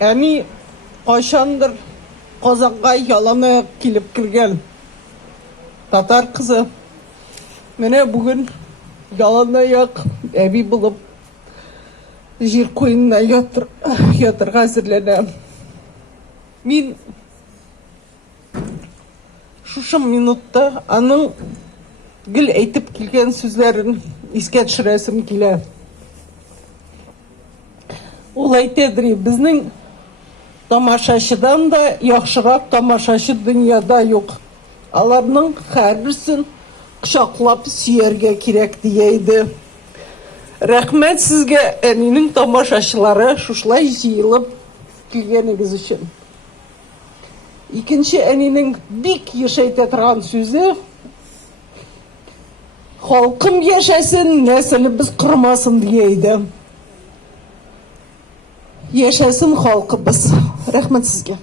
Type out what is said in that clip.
Yani kaşandır Kazanға yalanı kilip kirgen Tatar kızı. Mene bugün yalan ayak evi bulup jir koyununa yatır hazırlanam. Min şu minutta anın gül eytip kilgen sözlerin isке düşüresim kile. Ol aytediri bizning tamaşaşıdan da yaxşırak tamaşaşı dünyada yok. Alarның һәрберсен кочаклап сөяргә кирәк дiyeydi. Рәхмәт сезгә әнинең тамашачылары шушылай җыелып килгәнегез өчен. Икенче әнинең бик еш әйтә торган сүзе: халкым яшәсен, нәселебез кырмасын дiyeydi. Яшәсен халкыбыз. Рәхмәт сезгә.